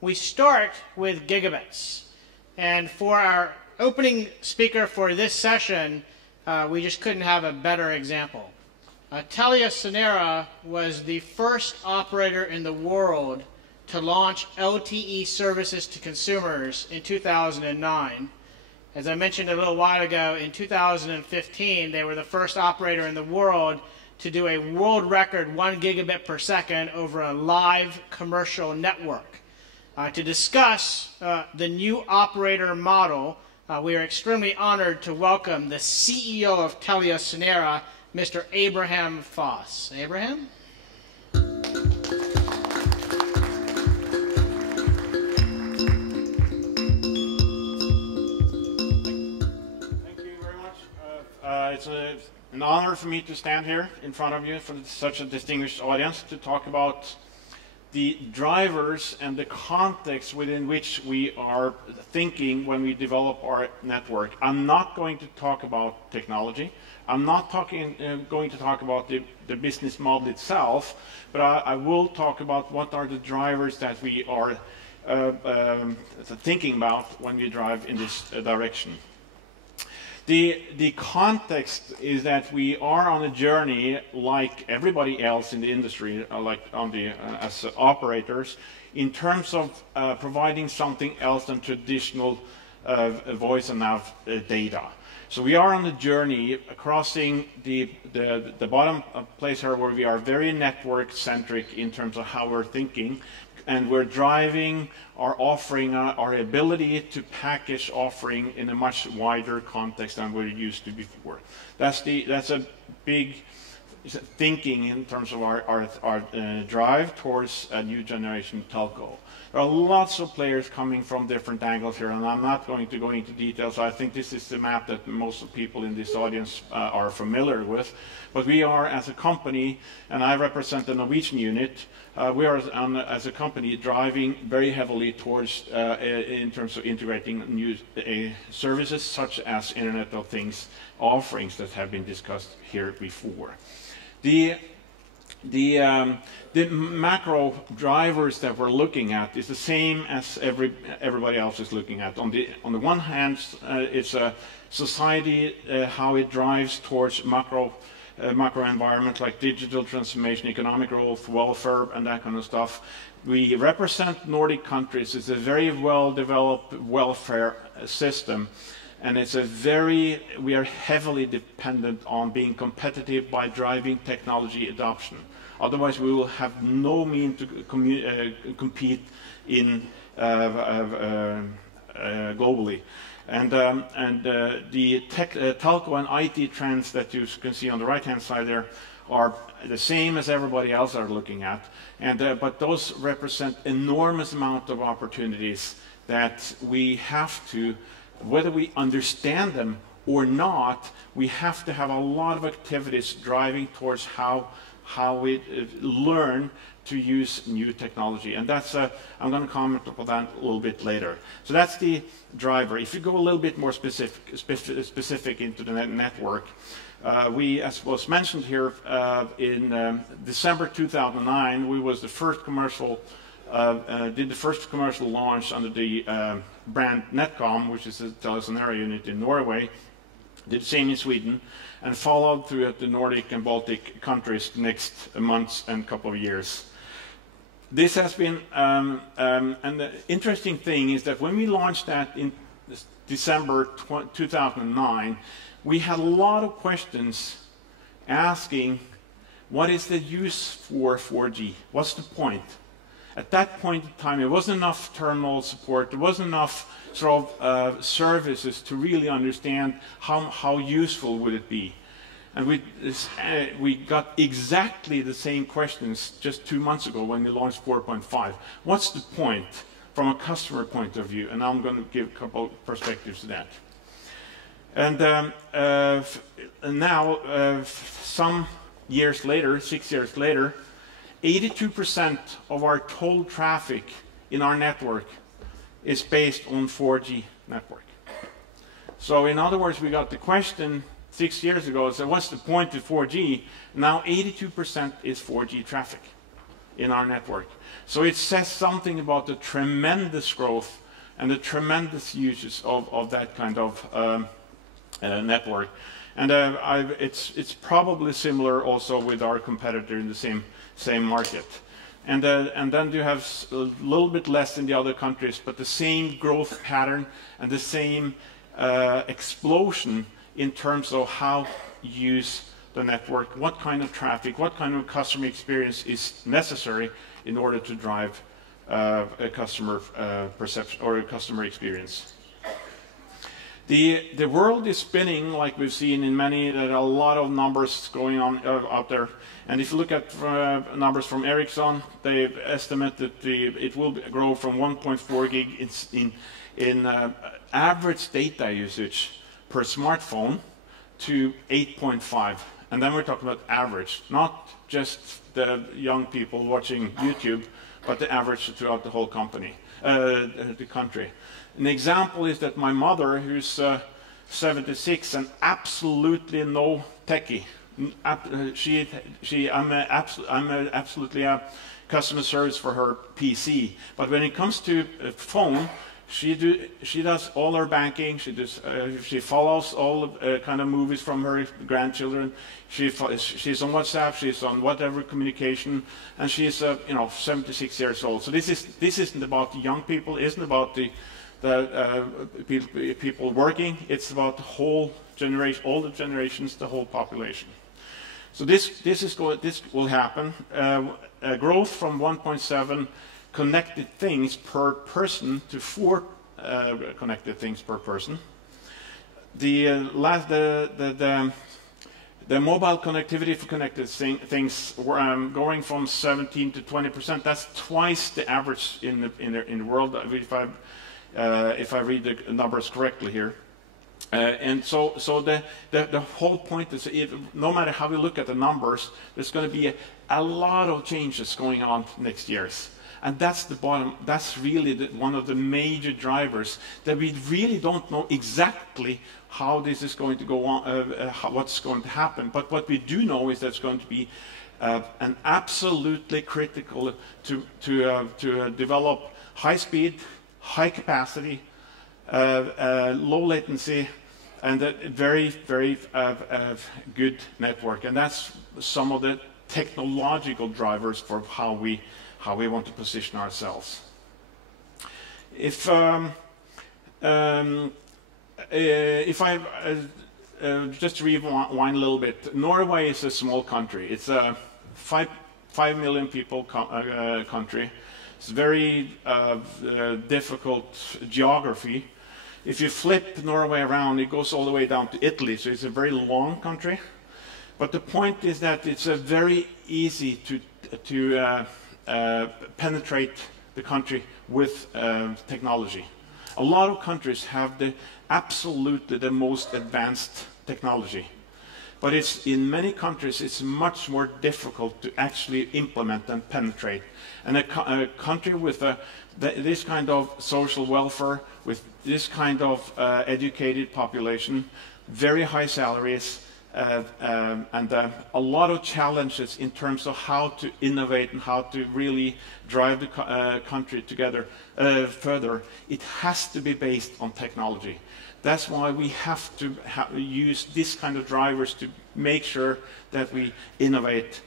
We start with gigabits. And for our opening speaker for this session, we just couldn't have a better example. TeliaSonera was the first operator in the world to launch LTE services to consumers in 2009. As I mentioned a little while ago, in 2015, they were the first operator in the world to do a world record 1 gigabit per second over a live commercial network. To discuss the new operator model, we are extremely honored to welcome the CEO of TeliaSonera, Mr. Abraham Foss. Abraham? Thank you very much. It's an honor for me to stand here in front of you for such a distinguished audience to talk about the drivers and the context within which we are thinking when we develop our network. I'm not going to talk about technology. I'm not going to talk about the business model itself, but I will talk about what are the drivers that we are thinking about when we drive in this direction. The context is that we are on a journey, like everybody else in the industry, as operators, in terms of providing something else than traditional voice and nav data. So we are on a journey crossing the bottom place here where we are very network centric in terms of how we're thinking, and we're driving our offering, our ability to package offering in a much wider context than we're used to before. That's a big thinking in terms of our drive towards a new generation telco. There are lots of players coming from different angles here, and I'm not going to go into details. I think this is the map that most of the people in this audience are familiar with. But we are, as a company, and I represent the Norwegian unit, we are, as a company, driving very heavily towards, in terms of integrating new services such as Internet of Things offerings that have been discussed here before. The macro drivers that we're looking at is the same as everybody else is looking at. On the one hand, it's a society, how it drives towards macro environment like digital transformation, economic growth, welfare, and that kind of stuff. We represent Nordic countries. It's a very well-developed welfare system. And we are heavily dependent on being competitive by driving technology adoption. Otherwise, we will have no means to compete in globally. And the telco and IT trends that you can see on the right-hand side there are the same as everybody else are looking at. But those represent enormous amount of opportunities that we have to, whether we understand them or not, we have to have a lot of activities driving towards how we learn to use new technology. And that's, I'm going to comment on that a little bit later. So that's the driver. If you go a little bit more specific into the network, we, as was mentioned here, in December 2009, we was the first commercial did the first commercial launch under the brand Netcom, which is the TeliaSonera unit in Norway. Did the same in Sweden, and followed throughout the Nordic and Baltic countries the next months and couple of years. This has been, and the interesting thing is that when we launched that in December 2009, we had a lot of questions asking, what is the use for 4G? What's the point? At that point in time, there wasn't enough terminal support, there wasn't enough sort of services to really understand how useful would it be. And we got exactly the same questions just 2 months ago when we launched 4.5. What's the point from a customer point of view? And I'm going to give a couple perspectives to that. And now, some years later, 6 years later, 82% of our total traffic in our network is based on 4G network. So in other words, we got the question 6 years ago, so what's the point to 4G? Now 82% is 4G traffic in our network. So it says something about the tremendous growth and the tremendous uses of that kind of network. And it's probably similar also with our competitor in the same market. And then you have a little bit less in the other countries, but the same growth pattern and the same explosion in terms of how you use the network, what kind of traffic, what kind of customer experience is necessary in order to drive a customer perception or a customer experience. The world is spinning, like we've seen in many. There are a lot of numbers going on out there. And if you look at numbers from Ericsson, they estimate that it will grow from 1.4 gig in average data usage per smartphone to 8.5. And then we're talking about average, not just the young people watching YouTube, but the average throughout the whole country. An example is that my mother, who's 76 and absolutely no techie, I'm absolutely a customer service for her PC. But when it comes to a phone, she does all her banking. She follows all kind of movies from her grandchildren. She's on WhatsApp. She's on whatever communication, and she's 76 years old. So this isn't about the young people. It isn't about the people working. It's about the whole generation, all the generations, the whole population. So this will happen. Growth from 1.7 connected things per person to 4 connected things per person. The mobile connectivity for connected things going from 17 to 20%. That's twice the average in the world. If I read the numbers correctly here. And so the whole point is, no matter how we look at the numbers, there's going to be a lot of changes going on next years. And that's that's really one of the major drivers that we really don't know exactly how this is going to go on, what's going to happen. But what we do know is that it's going to be an absolutely critical to develop high speed, high capacity, low latency, and a very, very good network. And that's some of the technological drivers for how we want to position ourselves. If I just rewind a little bit, Norway is a small country. It's a 5 million people country. It's very difficult geography. If you flip Norway around, it goes all the way down to Italy, so it's a very long country. But the point is that it's very easy to penetrate the country with technology. A lot of countries have absolutely the most advanced technology. But in many countries, it's much more difficult to actually implement and penetrate. And a country with this kind of social welfare, with this kind of educated population, very high salaries, and a lot of challenges in terms of how to innovate and how to really drive the country together further, it has to be based on technology. That's why we have to use this kind of drivers to make sure that we innovate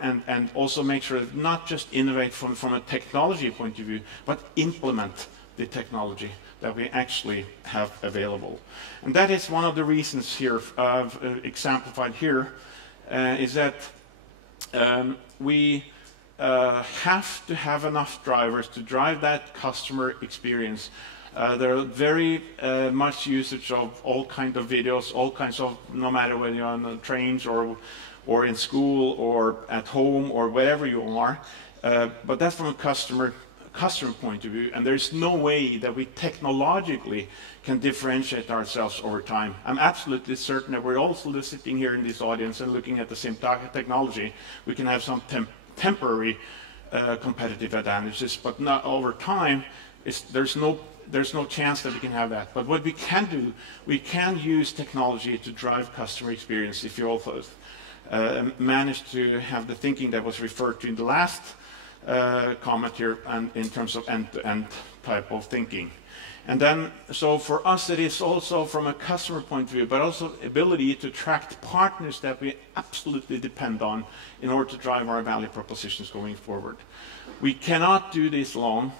and also make sure that not just innovate from a technology point of view, but implement the technology that we actually have available. And that is one of the reasons here, exemplified here, is that we have to have enough drivers to drive that customer experience. There are very much usage of all kinds of videos, all kinds of, no matter whether you're on the trains or in school or at home or wherever you are, but that's from a customer point of view, and there's no way that we technologically can differentiate ourselves over time. I'm absolutely certain that we're also sitting here in this audience and looking at the same technology. We can have some temporary competitive advantages, but not over time. There's there's no chance that we can have that. But what we can do, we can use technology to drive customer experience. If you also manage to have the thinking that was referred to in the last comment here, and in terms of end-to-end type of thinking. And then, so for us, it is also from a customer point of view, but also ability to attract partners that we absolutely depend on in order to drive our value propositions going forward. We cannot do this alone.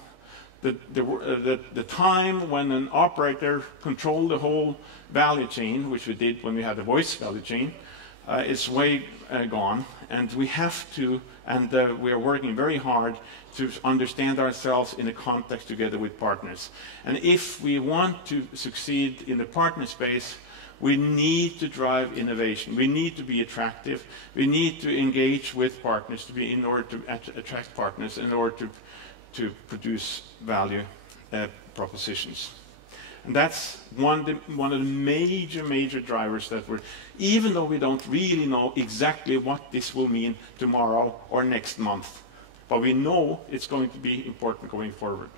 The time when an operator controlled the whole value chain, which we did when we had the voice value chain, is way gone, and we have to, and we are working very hard to understand ourselves in a context together with partners. And if we want to succeed in the partner space, we need to drive innovation. We need to be attractive. We need to engage with partners in order to attract partners, in order to produce value propositions. And that's one of the major drivers that even though we don't really know exactly what this will mean tomorrow or next month, but we know it's going to be important going forward.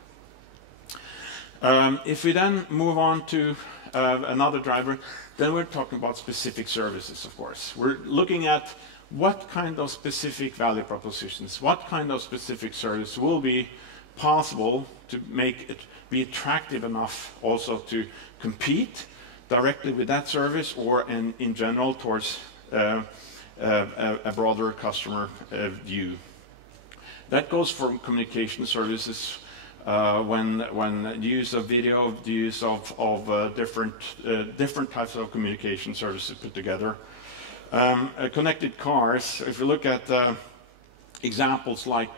If we then move on to another driver, then we're talking about specific services, of course. We're looking at what kind of specific value propositions, what kind of specific service will be possible to make it be attractive enough also to compete directly with that service, or in general towards a broader customer view. That goes from communication services, when the use of video, the use of different types of communication services put together. Connected cars, if you look at examples like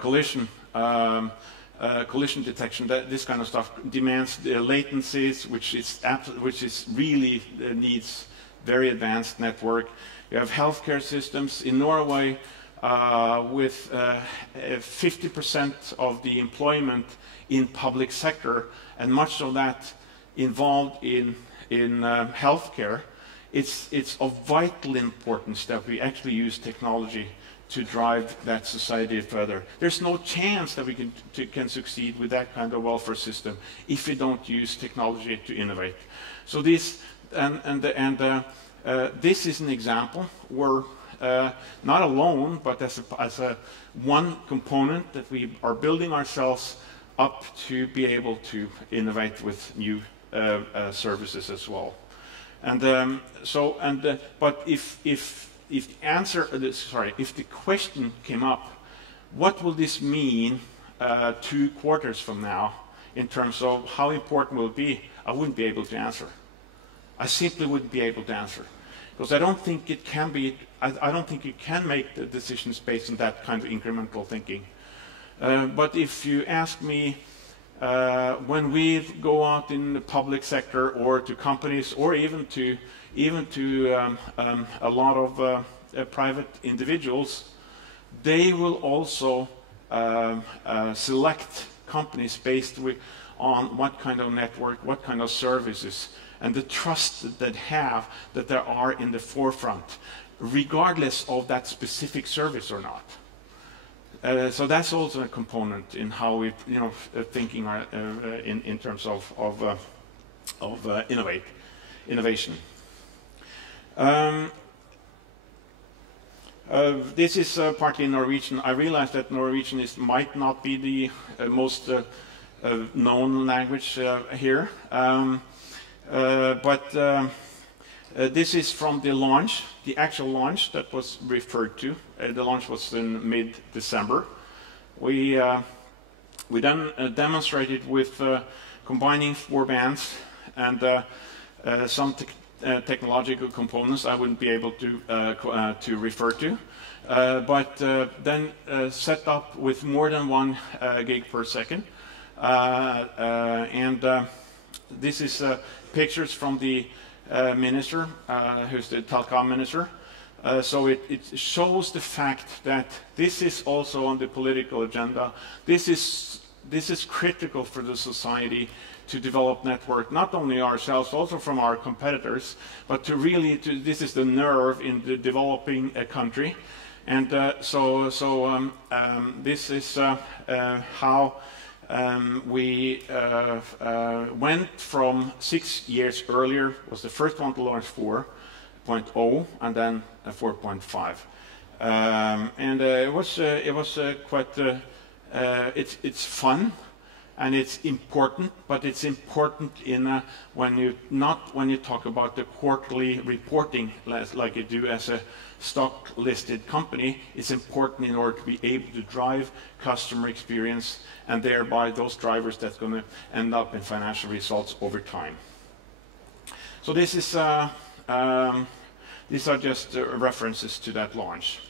collision detection, this kind of stuff demands latencies, which is really needs very advanced network. You have healthcare systems in Norway with 50% of the employment in public sector, and much of that involved in healthcare. It's of vital importance that we actually use technology to drive that society further. There's no chance that we can succeed with that kind of welfare system if we don't use technology to innovate. So this this is an example where not alone, but as a one component that we are building ourselves up to be able to innovate with new services as well. And but if the question came up, what will this mean 2 quarters from now in terms of how important will it be? I wouldn't be able to answer. I simply wouldn't be able to answer, because I don't think it can be. I don't think you can make the decisions based on that kind of incremental thinking. But if you ask me, when we go out in the public sector or to companies or even to a lot of private individuals, they will also select companies based on what kind of network, what kind of services, and the trust that they are in the forefront, regardless of that specific service or not. So that's also a component in how we, thinking in terms of innovation. This is partly Norwegian. I realize that Norwegian might not be the most known language here, but this is from the launch, the actual launch that was referred to. The launch was in mid-December. We then demonstrated with combining 4 bands and some technological components I wouldn't be able to refer to, but then set up with more than 1 gig per second. This is pictures from the minister, who's the Telco minister. So it shows the fact that this is also on the political agenda. This is critical for the society to develop network, not only ourselves, also from our competitors, but this is the nerve in the developing country. And this is how we went from 6 years earlier, was the first one to launch 4.0, and then 4.5. And it was quite, it's fun, and it's important, but it's important in when you talk about the quarterly reporting like you do as a stock listed company. It's important in order to be able to drive customer experience, and thereby those drivers that's going to end up in financial results over time. So this is these are just references to that launch.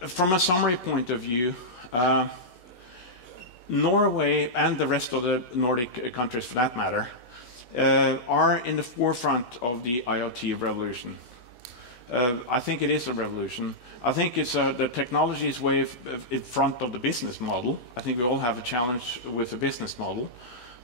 From a summary point of view, Norway and the rest of the Nordic countries, for that matter, are in the forefront of the IoT revolution. I think it is a revolution. I think it's the technology is way in front of the business model. I think we all have a challenge with the business model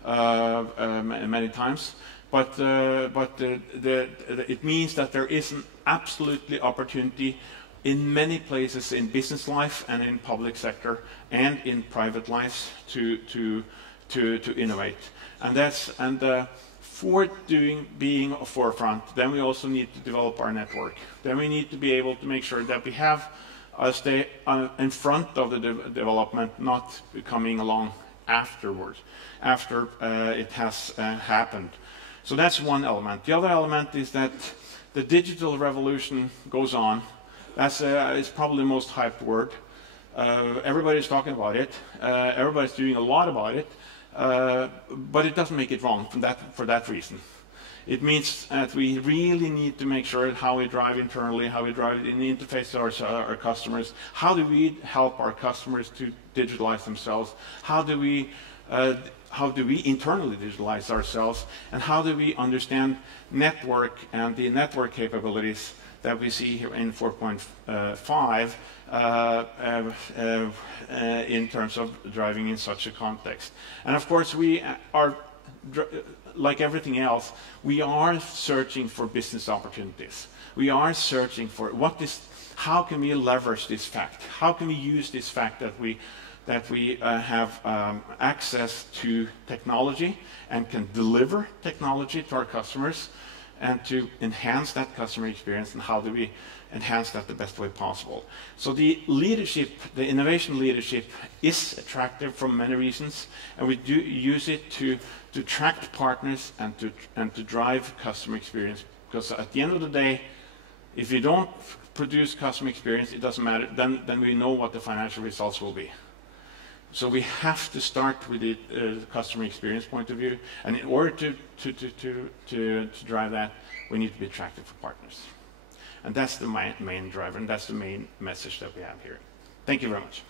many times, but it means that there is an absolutely opportunity in many places in business life and in public sector and in private lives to innovate. And for being a forefront, then we also need to develop our network. Then we need to be able to make sure that we have stay in front of the development, not coming along afterwards, after it has happened. So that's one element. The other element is that the digital revolution goes on. That's it's probably the most hyped word. Everybody's talking about it. Everybody's doing a lot about it. But it doesn't make it wrong for that reason. It means that we really need to make sure how we drive internally, how we drive in the interface to our customers. How do we help our customers to digitalize themselves? How do we internally digitalize ourselves? And how do we understand network and the network capabilities that we see here in 4.5 in terms of driving in such a context. And of course, we are, like everything else, we are searching for business opportunities. We are searching for how can we leverage this fact? How can we use this fact that we have access to technology and can deliver technology to our customers, and to enhance that customer experience, and how do we enhance that the best way possible. So the leadership, the innovation leadership, is attractive for many reasons, and we do use it to attract partners and to drive customer experience. Because at the end of the day, if you don't produce customer experience, it doesn't matter. Then we know what the financial results will be. So we have to start with the customer experience point of view, and in order to drive that, we need to be attractive for partners. And that's the main driver, and that's the main message that we have here. Thank you very much.